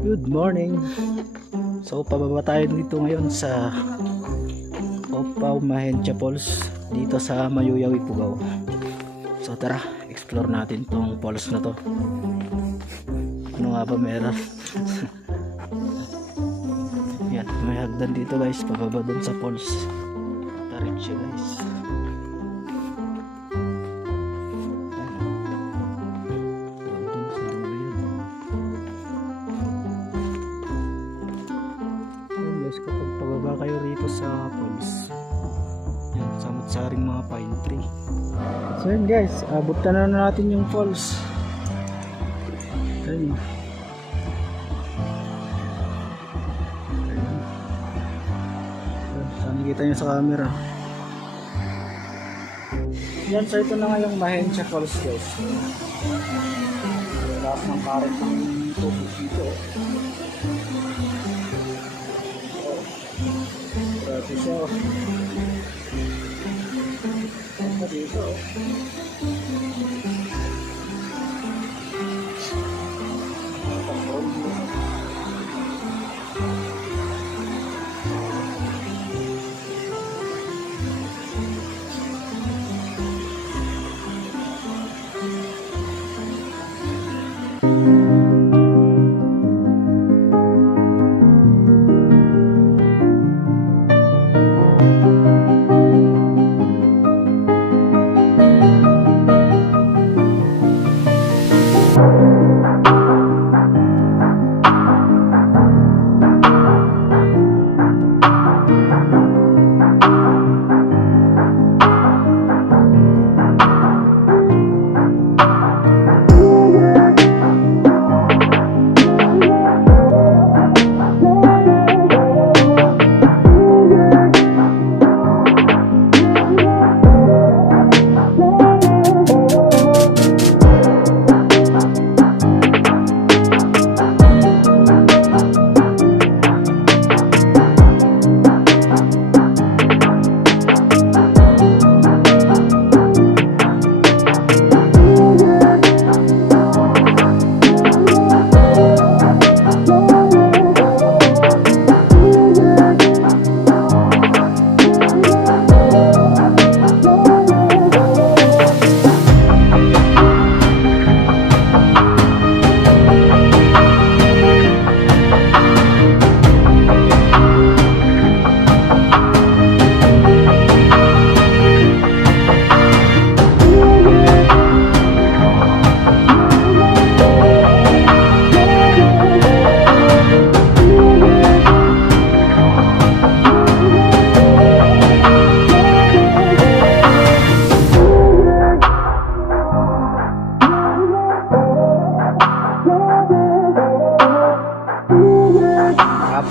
Good morning. So pababa tayo dito ngayon sa Opaw Mahencha Falls dito sa Mayuyaw, Ifugao. So tara, explore natin tong falls na to. Ano nga ba meron? Yan, may hagdan dito guys, pababa dun sa falls. Tarik siya guys. Kapag pababa kayo rito sa falls, yan, samot-saring mga pine tree. So yun guys, abutan na natin yung falls. Ayun. Saan nakita nyo sa camera. Yan, so ito na nga yung Mahencha Falls guys. Lakas ng current ng tubig dito. Grabe siya. Ano dito?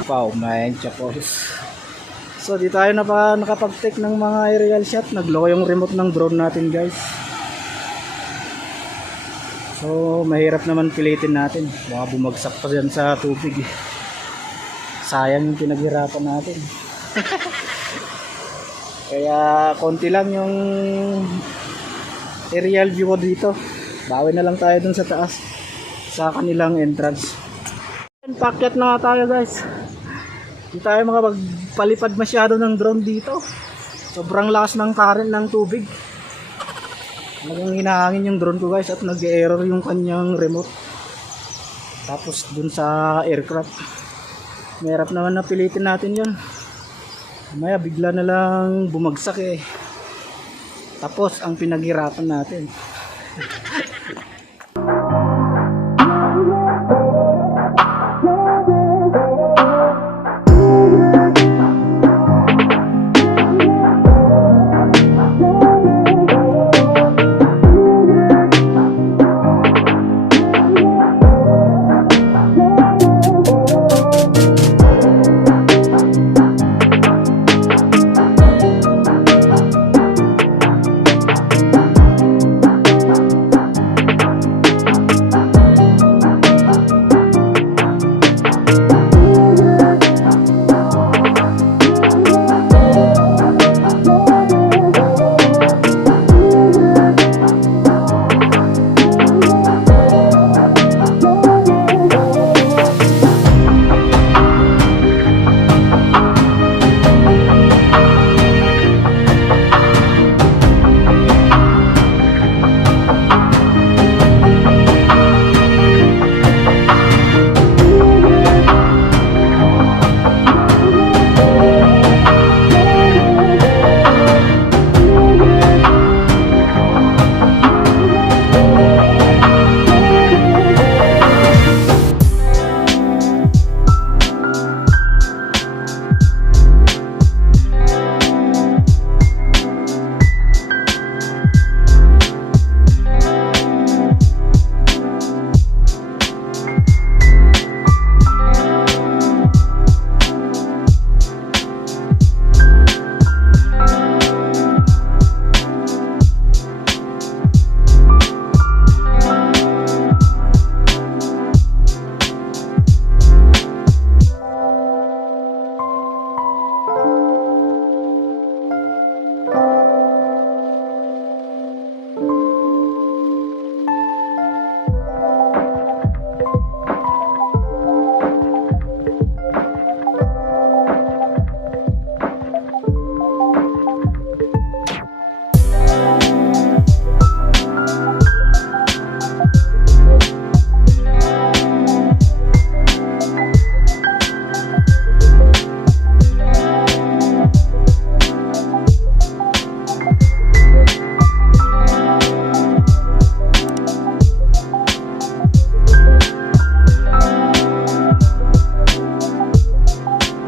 Opaw Mahencha Falls. So di tayo nakapag-take ng mga aerial shot. Nagloko yung remote ng drone natin guys. So mahirap naman pilitin natin. Baka bumagsak pa dyan sa tubig eh. Sayang yung pinaghirapan natin. Kaya konti lang yung aerial view ko dito. Bawi na lang tayo dun sa taas sa kanilang entrance. Pakyat na nga tayo guys. Hindi tayo makapagpalipad masyado ng drone dito. Sobrang lakas ng current ng tubig. Talagang hinahangin yung drone ko guys at nag-error yung kanyang remote. Tapos dun sa aircraft. Mahirap naman na pilitin natin yun. Maya bigla na lang bumagsak eh. Tapos ang pinaghirapan natin.